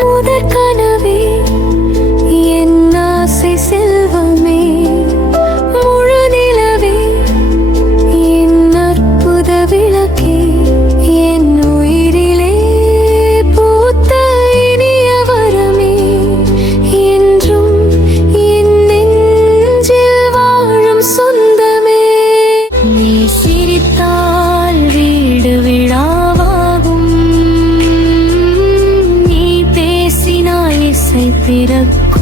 முதற் கனவே என் ஆசை செல்வமே முழு நிலவே என் அற்புத விளக்கே என் உயிரிலே பூத்த இனிய வரமே என்றும் என் நெஞ்சில் வாழும் சொந்தமே நீ சிரித்தால் வீடு விழாவாகும் நீ பேசினாய் இசை பிறக்கும்